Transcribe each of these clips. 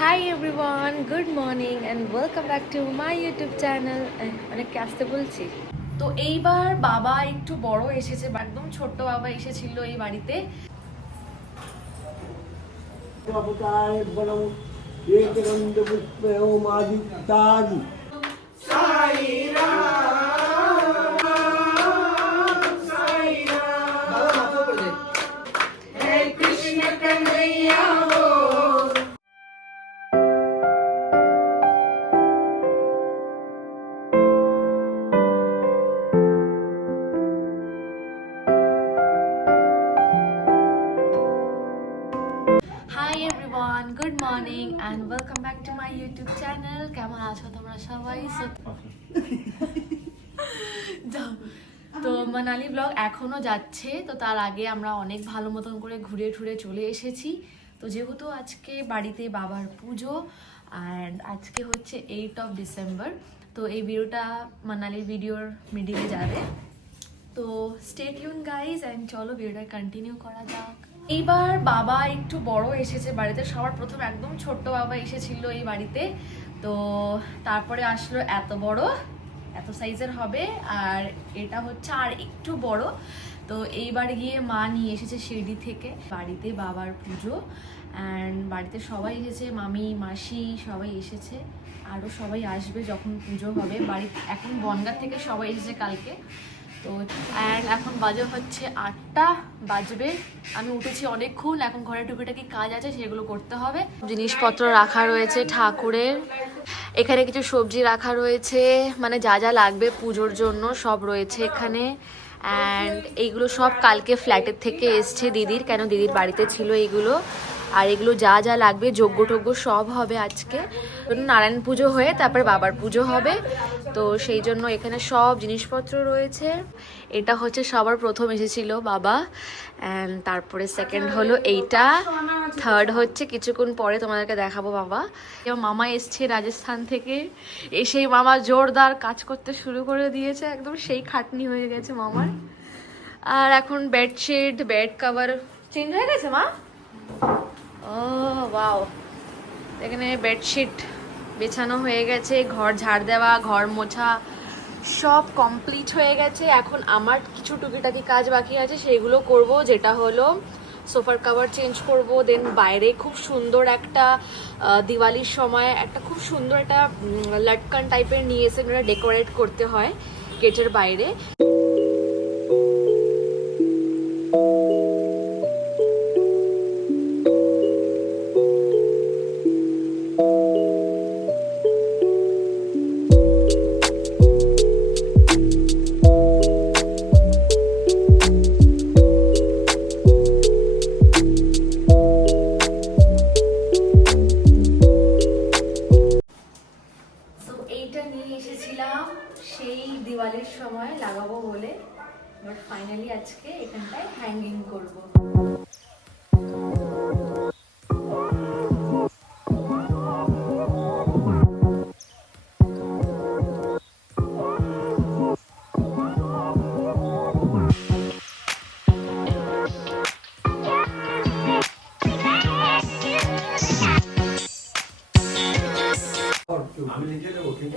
Hi everyone, good morning and welcome back to my YouTube channel. অনেককে আসতে বলছি তো এইবার বাবা একটু বড় এসেছে, একদম ছোট্ট বাবা এসেছিল এই বাড়িতে। Hi everyone, good morning and welcome back to my YouTube channel. কেমন আছো তোমরা সবাই? তো মানালি ব্লগ এখনো যাচ্ছে, তো তার আগে আমরা অনেক ভালো মতন করে ঘুরে ঘুরে চলে এসেছি। তো যেহেতু আজকে বাড়িতে বাবার পুজো অ্যান্ড আজকে হচ্ছে 8 অফ ডিসেম্বর, তো এই ভিডিওটা মানালির ভিডিওর মিডিলে যাবে। তো স্টে টিউন গাইজ অ্যান্ড চলো ভিডিওটা কন্টিনিউ করা যাক। এইবার বাবা একটু বড় এসেছে বাড়িতে, সবার প্রথম একদম ছোট্ট বাবা এসেছিল এই বাড়িতে, তো তারপরে আসলো এত বড়, এত সাইজের হবে, আর এটা হচ্ছে আর একটু বড়। তো এইবার গিয়ে মা নিয়ে এসেছে শিরডি থেকে। বাড়িতে বাবার পুজো অ্যান্ড বাড়িতে সবাই এসেছে, মামি মাসি সবাই এসেছে, আরও সবাই আসবে যখন পুজো হবে। বাড়ি এখন বনগাঁ থেকে সবাই এসেছে কালকে। তো অ্যান্ড এখন বাজে হচ্ছে 8টা বাজবে। আমি উঠেছি অনেকক্ষণ, এখন ঘরে টুকিটাকি কাজ আছে সেগুলো করতে হবে। জিনিসপত্র রাখা রয়েছে ঠাকুরের, এখানে কিছু সবজি রাখা রয়েছে, মানে যা যা লাগবে পুজোর জন্য সব রয়েছে এখানে। অ্যান্ড এইগুলো সব কালকে ফ্ল্যাটের থেকে এসছে দিদির, কেন দিদির বাড়িতে ছিল এইগুলো। আর এগুলো যা যা লাগবে যজ্ঞ টজ্ঞ সব হবে আজকে, নারায়ণ পুজো হয়ে তারপর বাবার পুজো হবে, তো সেই জন্য এখানে সব জিনিসপত্র রয়েছে। এটা হচ্ছে সবার প্রথম এসেছিল বাবা, অ্যান্ড তারপরে সেকেন্ড হলো এইটা, থার্ড হচ্ছে কিছুক্ষণ পরে তোমাদেরকে দেখাবো বাবা। এবার মামা এসছে রাজস্থান থেকে, এসেই মামা জোরদার কাজ করতে শুরু করে দিয়েছে, একদম সেই খাটনি হয়ে গেছে মামার। আর এখন বেডশিট বেড কভার চেঞ্জ হয়ে গেছে মা। ও ওয়াও, এখানে বেডশিট বেছানো হয়ে গেছে, ঘর ঝাড় দেওয়া, ঘর মোছা সব কমপ্লিট হয়ে গেছে। এখন আমার কিছু টুকিটাকি কাজ বাকি আছে, সেইগুলো করব, যেটা হলো সোফার কভার চেঞ্জ করব। দেন বাইরে খুব সুন্দর একটা দিওয়ালির সময় একটা খুব সুন্দর একটা লটকান টাইপের নিয়ে এসে ডেকোরেট করতে হয় গেটের বাইরে। সেই দিওয়ালির সময় লাগাবো বলে, বাট ফাইনালি আজকে এখানটায় হ্যাঙ্গিং করব।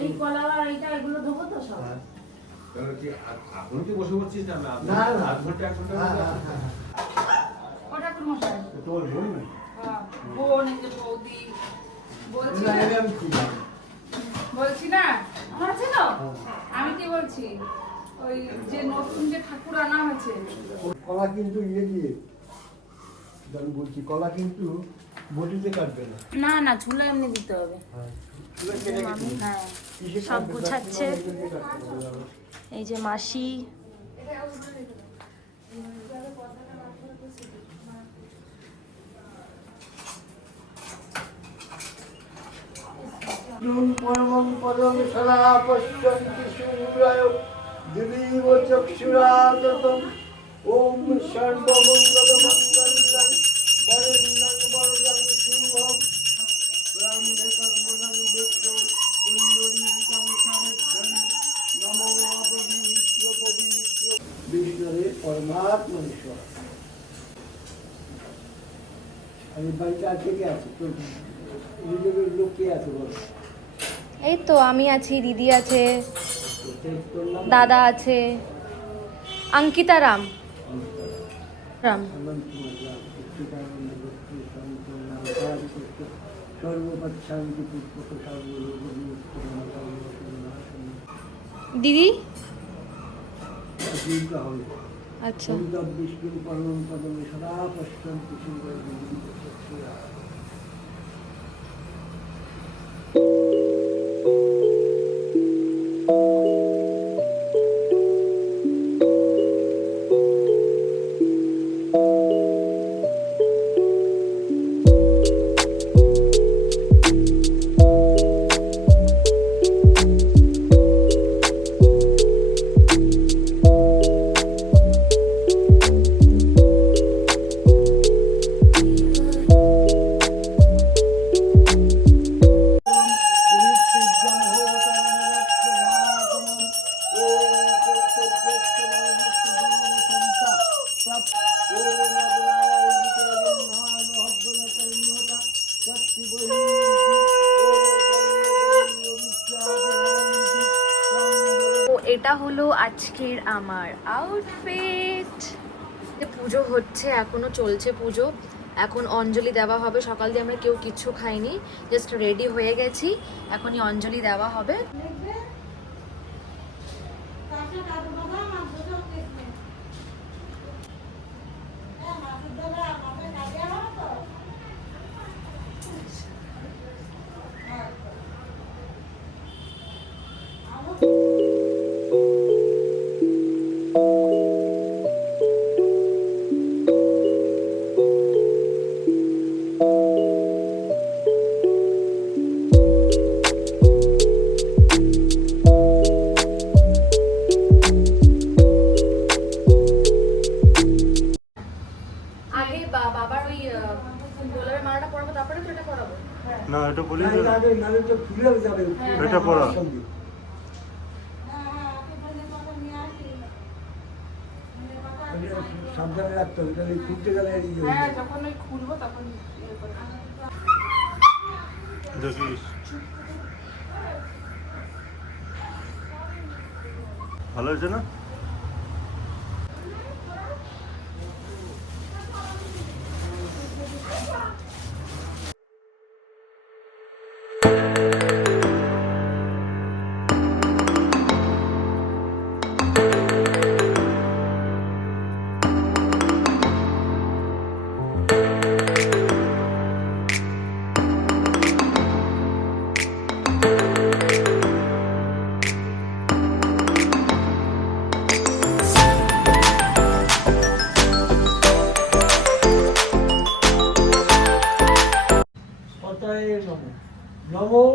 এই কলা আর এটা এগুলো দেবো তো সব। এখন কি বসে বলছিস না? না আধ ঘন্টা 1 ঘন্টা ওটা কোন মশাই? তোর বোন না? হ্যাঁ, বোন এই যে বৌদি বলছি না, বলছি না আমার আছে তো। আমি কি বলছি, ওই যে নতুন যে ঠাকুর আনা হয়েছে কলা কিন্তু ইয়ে দিয়ে, আমি বলছি কলা কিন্তু বটিতে কাটবে না। না না, ঝুলা এমনি দিতে হবে। হ্যাঁ, সব গুছাচ্ছে এই যে মাসি। পরমং পদং সদা পশ্যন্তি সূর্যায় দিবীব চক্ষুরাগতম। ওম সর্বমঙ্গল মঙ্গলং বরেণ্যং বরদং শুভম ব্রহ্মে কর্মণং বিষ্ণু পুণ্ডরীকং সমর্থন নমো পবিত্র পবিত্র বিষ্ণুরে পরমাত্মা ঈশ্বর। আমি বাড়িতে আজকে আছে রিলেটিভের লোক কে আছে বলো? এই তো আমি আছি, দিদি আছে, তোর নাম? দাদা আছে, অঙ্কিতা রাম। রাম। অনন্ত মাতলা, সচ্চিদানন্দ ভক্তি শান্তি নাম কারিকস্য সর্বপচ্ছান্তি পুষ্পক সর্বলোক বিমুক্ত দিদি জীবিকা হবে। আচ্ছা। সবিতা বিষ্ণু পরম পদমে সদা পশ্যন্তি সুন্দর জীবিত। তো এটা হলো আজকের আমার আউটফিট। পুজো হচ্ছে, এখনো চলছে পুজো। এখন অঞ্জলি দেওয়া হবে। সকাল দিয়ে আমরা কেউ কিচ্ছু খাইনি, জাস্ট রেডি হয়ে গেছি, এখনই অঞ্জলি দেওয়া হবে। আগে বাবার ওই গোলাপের মালাটা পরাবো, তারপরে তো এটা পরাবো। না এটা বলি নাহলে তো ফুলে যাবে। এটা পড়া। সাবধানে রাখতে হবে, তাহলে খুলতে গেলে হ্যাঁ, যখন ওই খুলবো তখন ইয়ে করে। দেখিস ভালো হয়েছে না? নমো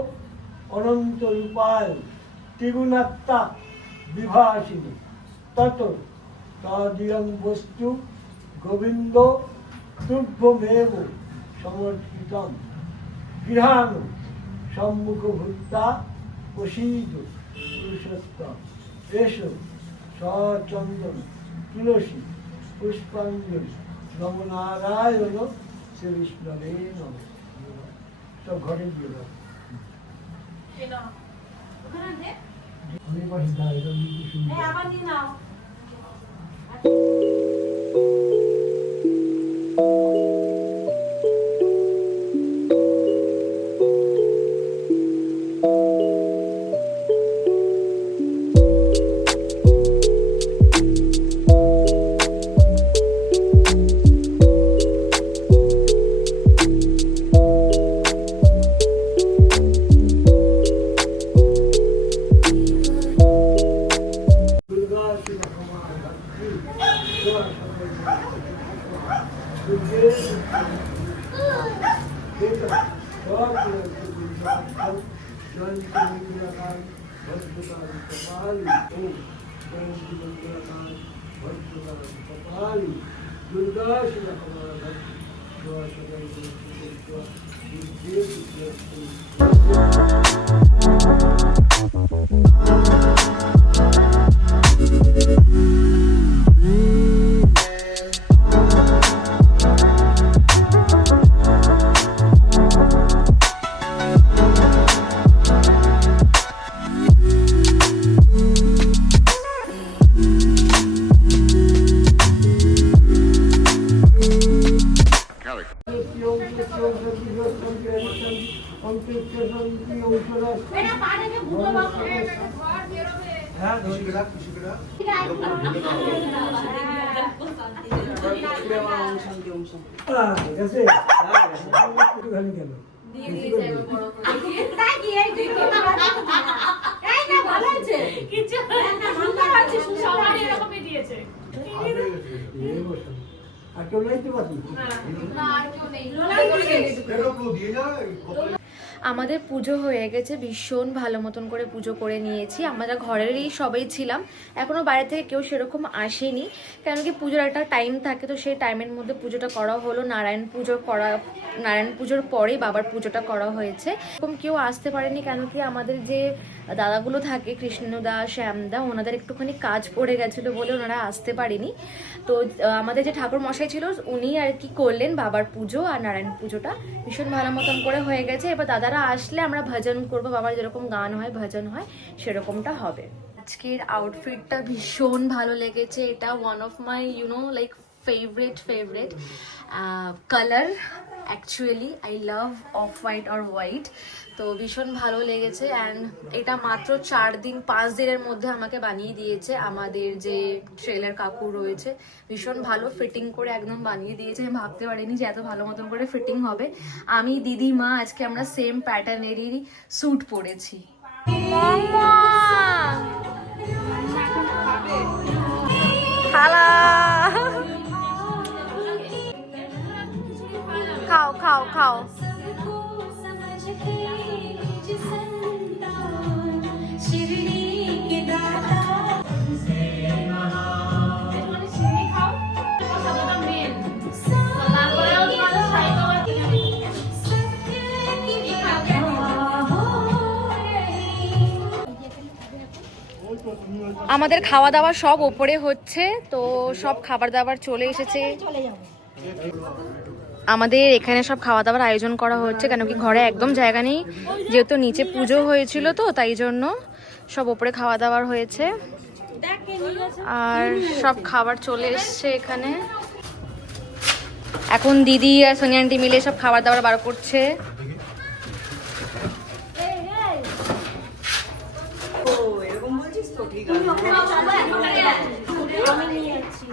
অনন্ত রূপায় ত্রিগুণাত্মা বিভাসিনী তত তদিয়ং বস্তু গোবিন্দ তুভ্যমেব সমর্পিতম গৃহাণ সম্মুখ ভূতা প্রসীদ পুরুষোত্তম এসো সচন্দন তুলসী পুষ্পাঞ্জলি নম নারায়ণ শ্রী বিষ্ণবে নম। সব ঘরে দিয়ে দাও। আমি পাশে দাঁড়িয়ে আবার নিয়ে নাও। दुर्गा কনসেন্ট্রেশন কি ঔষধ হ্যাঁ খুশিটা খুশিটা ঠিক আছে একটুখানি কেন আর কেউ নাই তো বাকি আমাদের পুজো হয়ে গেছে, ভীষণ ভালো মতন করে পুজো করে নিয়েছি। আমরা ঘরেরই সবাই ছিলাম, এখনও বাইরে থেকে কেউ সেরকম আসেনি, কারণ কি পুজোর একটা টাইম থাকে, তো সেই টাইমের মধ্যে পুজোটা করা হলো। নারায়ণ পুজোর পরেই বাবার পুজোটা করা হয়েছে। এরকম কেউ আসতে পারেনি, কেন কি আমাদের যে দাদাগুলো থাকে, কৃষ্ণদা, শ্যামদা, ওনাদের একটুখানি কাজ পড়ে গেছিলো বলে ওনারা আসতে পারেনি। তো আমাদের যে ঠাকুর মশাই ছিল উনি আর কি করলেন বাবার পুজো আর নারায়ণ পুজোটা ভীষণ ভালো মতন করে হয়ে গেছে। এবার দাদারা আসলে আমরা ভজন করবো, বাবার যেরকম গান হয় ভজন হয় সেরকমটা হবে। আজকের আউটফিটটা ভীষণ ভালো লেগেছে। এটা one of my like favourite colour. Actually I love off white or white, তো ভীষণ ভালো লেগেছে। অ্যান্ড এটা মাত্র 5 দিনের মধ্যে আমাকে বানিয়ে দিয়েছে আমাদের যে ট্রেলার কাকু রয়েছে। ভীষণ ভালো ফিটিং করে একদম বানিয়ে দিয়েছে। আমি ভাবতে পারিনি যে এত ভালো মতন করে ফিটিং হবে। আমি, দিদি, মা আজকে আমরা সেম প্যাটার্নেরই স্যুট পরেছি। খাও খাও খাও। আমাদের খাওয়া দাওয়া সব ওপরে হচ্ছে, তো সব খাবার দাবার চলে এসেছে। আমাদের এখানে সব খাওয়া দাওয়ার আয়োজন করা হচ্ছে, কেন কি ঘরে একদম জায়গা নেই, যেহেতু নিচে পুজো হয়েছিল, তো তাই জন্য সব ওপরে খাওয়া দাওয়ার হয়েছে। আর সব খাবার চলে এসছে এখানে। এখন দিদি আর সোনিয়া আন্টি মিলে সব খাবার দাবার বার করছে।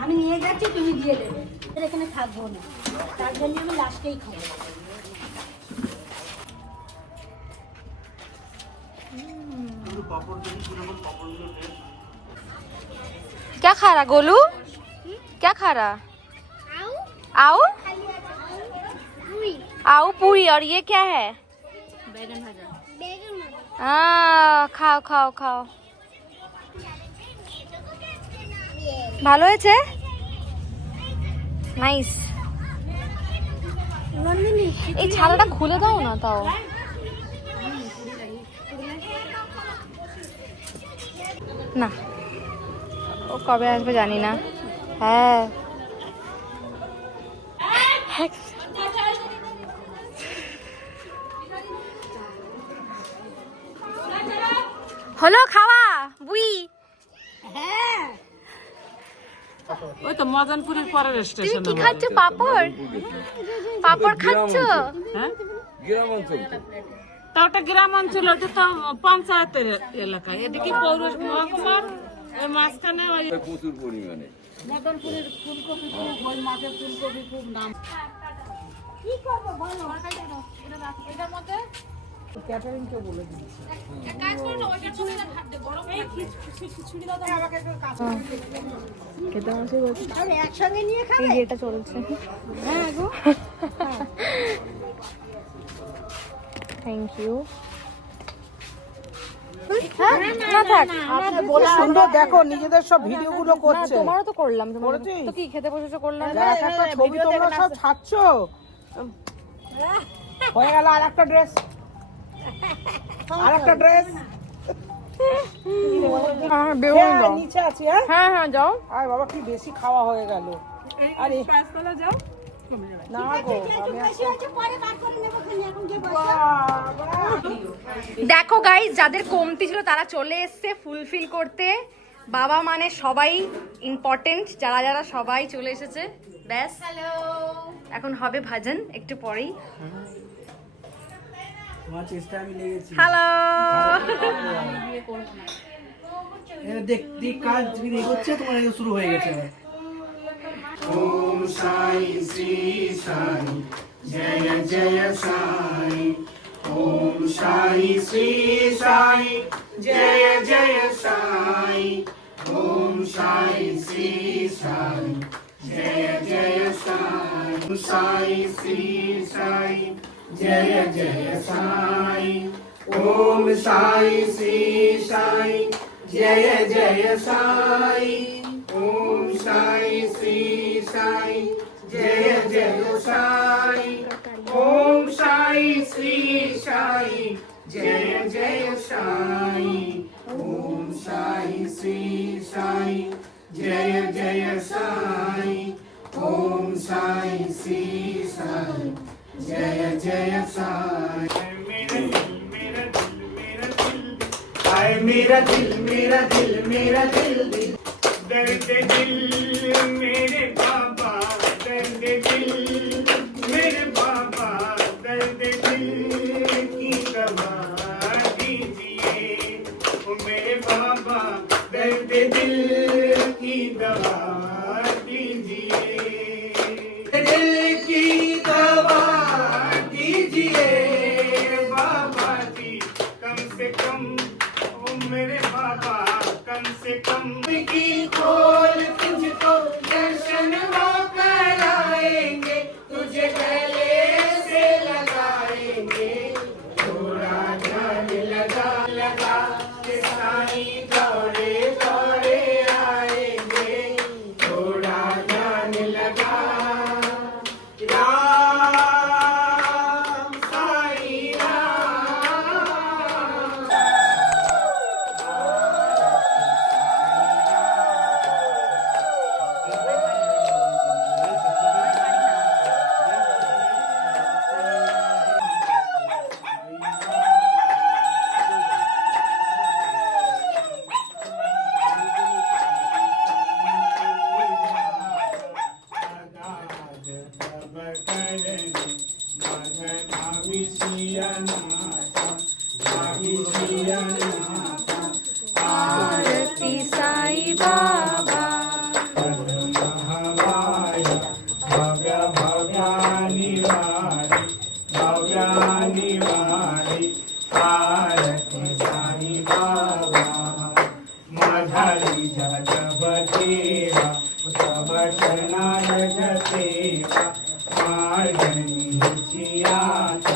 আমি নিয়ে যাচ্ছি, তুমি দিয়ে দেবে। এখানে থাকবো না, তার জন্য আমি লাস্টেই খাবো। क्या खा रहा गोलू? क्या खा रहा? आओ आओ पूरी। और ये क्या है? बैगन भाजा। খাও খাও খাও। ভালো হয়েছে, নাইস। এই ছালাটা খুলে দাও না তাও। না, ও কবে আসবে জানি না। হ্যাঁ হলো খাওয়া বুই? হ্যাঁ, ওই তো মদনপুরের পরের তুমি স্টেশন। কি খাচ্ছ? পাপড়? পাপড় খাচ্ছ? হ্যাঁ, তা ওটা গ্রাম অঞ্চল, ওটা তো পঞ্চায়েতের এলাকায়। এটা কি পৌর মহকুমার ওই মাঝখানে ওই প্রচুর পরিমাণে মদনপুরের ফুলকপি খুব, ওই মাঠের ফুলকপি খুব নাম। কি করবো বলো? এটার মধ্যে ক্যাটারিংকে বলে দিয়েছি। তাহলে একসঙ্গে নিয়ে খাবে? এটা চলছে। হ্যাঁ গো, থ্যাংক ইউ। না থাক, সুন্দর দেখো, নিজেদের সব ভিডিও গুলো করছে। তোমারও তো করলাম। তোমার করেছিস? তো কি খেতে বসেছো করলাম না? একটা ছবি তোমরা সব ছাড়ছো। হয়ে গেল আর একটা ড্রেস, আর একটা ড্রেস নিচে আছে। হ্যাঁ হ্যাঁ যাও। আয় বাবা, কি বেশি খাওয়া হয়ে গেল। আরে যাও না গো, আমি বেশি হচ্ছে পরে বার করে নেবো, এখন যে দেখো গাইস, যাদের কমতি ছিল তারা চলে এসছে ফুলফিল করতে। বাবা মানে সবাই ইম্পর্টেন্ট, যারা যারা সবাই চলে এসেছে। ব্যাস, এখন হবে ভজন একটু পরেই। তোমার চেষ্টা আমি লেগেছি হ্যালো দেখ দেখ কাজ তুমি এগোচ্ছে তোমার এগো শুরু হয়ে গেছে এবার ওম সাই শ্রী সাই জয় জয় সাই ওম সাই শ্রী সাই জয় জয় সাই ওম সাই শ্রী সাই জয় জয় সাই সাই শ্রী সাই জয় জয় সাই ওম সাই শ্রী সাই জয় জয় সাই ওম সাই শ্রী সাই জয় জয় সাই ওম সাই শ্রী সাই জয় জয় সাই ওম সাই শ্রী সাই জয় জয় সাই ওম সাই শ্রী সাই জয় জয় সাই मेरा दिल मेरा दिल मेरा दिल दर्द दिल मेरे बाबा दर्द दिल मेरे बाबा दर्द दिल की दवा दीजिए ओ मेरे बाबा दर्द दिल की दवा दीजिए दिल की दवा दीजिए बाबा जी कम से कम मेरे बाबा कम से कम की खोल तुझको दर्शन वो कराएंगे तुझे गले से लगाएंगे थोड़ा ध्यान लगा लगा के साईं दौड़े दौड़े आएंगे थोड़ा ध्यान लगा राम साईं राम आरती साई बाबा भव्य भव्यानि वारि आरती साई बाबा माधुरी जगव देवा तव चरणाय जतेवा मार्गणी जियाता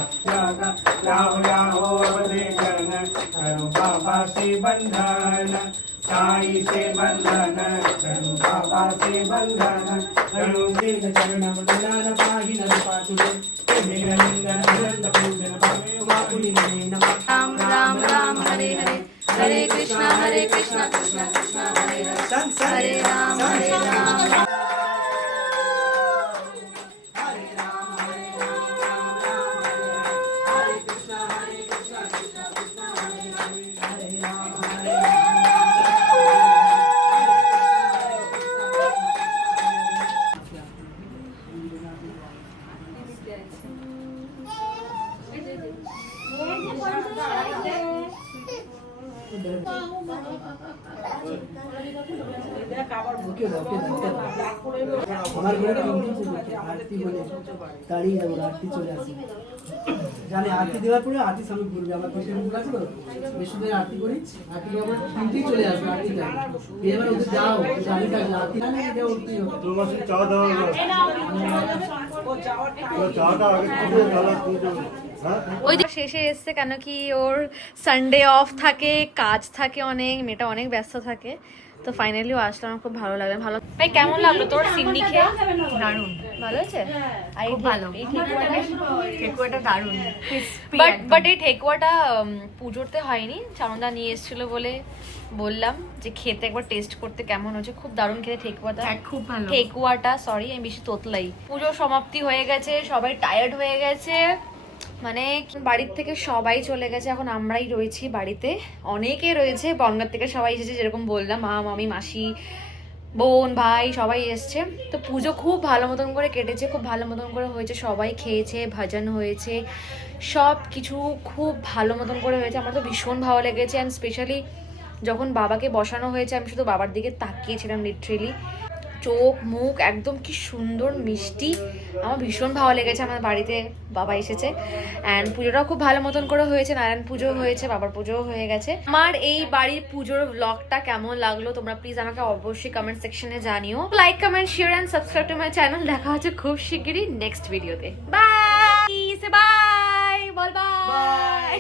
राहो राहो देखन करो बाबा से बंधन साई से बंधन करो बाबा से बंधन करो दिन चरण बंधन पाहि न पातुरे मेरा निंदन आनंद पूजन भावे वाकुली नमः राम राम राम हरे हरे हरे कृष्णा कृष्णा कृष्णा हरे हरे हरे राम আমার ঘরে কিন্তু আরতি বলে দাঁড়িয়ে যাবো আরতি চলে আসি জানে আরতি দেওয়ার পরে আরতি সামনে ঘুরবে আমার পেছনে মুখ আছে তো বিশুদ্ধের আরতি করি আরতি আমার তিনটেই চলে আসবে আরতি টাইম এবার ওদের যাও জানি কাজ আরতি না এটা উঠতেই হবে তোমার সাথে চা দেওয়া হলো চাটা আগে থেকে তাহলে তুমি হ্যাঁ ওই যে শেষে এসছে কেন কি ওর সানডে অফ থাকে, কাজ থাকে অনেক, মেয়েটা অনেক ব্যস্ত থাকে, তো ফাইনালি ও আসলে আমার খুব ভালো লাগলো। ভালো ভাই, কেমন লাগলো তোর সিন্নি খেয়ে? দারুণ ভালো আছে, খুব ভালো। এই ঠেকুয়াটা দারুণ, বাট এই ঠেকুয়াটা পুজোতে হয়নি, চামদা নিয়ে এসেছিল বলে বললাম যে খেতে একবার টেস্ট করতে কেমন হচ্ছে। খুব দারুণ খেতে ঠেকুয়াটা, খুব ভালো ঠেকুয়াটা। সরি আমি বেশি তোতলাই। পুজো সমাপ্তি হয়ে গেছে, সবাই টায়ার্ড হয়ে গেছে, মানে বাড়ির থেকে সবাই চলে গেছে, এখন আমরাই রয়েছি বাড়িতে। অনেকে রয়েছে, বনগাঁ থেকে সবাই এসেছে, যেরকম বললাম মা মামি মাসি বোন ভাই সবাই এসছে। তো পুজো খুব ভালো মতন করে কেটেছে, খুব ভালো মতন করে হয়েছে, সবাই খেয়েছে, ভজন হয়েছে, সব কিছু খুব ভালো মতন করে হয়েছে। আমার তো ভীষণ ভালো লেগেছে। অ্যান্ড স্পেশালি যখন বাবাকে বসানো হয়েছে আমি শুধু বাবার দিকে তাকিয়েছিলাম, লিটারেলি চোখ মুখ একদম কি সুন্দর মিষ্টি। আমার ভীষণ ভালো লেগেছে। আমার বাড়িতে বাবা এসেছে অ্যান্ড পুজোটাও খুব ভালো মতন করে হয়েছে। নারায়ণ পুজো হয়েছে, বাবার পুজোও হয়ে গেছে। আমার এই বাড়ির পুজোর ব্লগটা কেমন লাগলো তোমরা প্লিজ আমাকে অবশ্যই কমেন্ট সেকশনে জানিও। Like comment share and subscribe to my channel. দেখা হচ্ছে খুব শিগগিরই নেক্সট ভিডিওতে। বাই বাই বল বাই।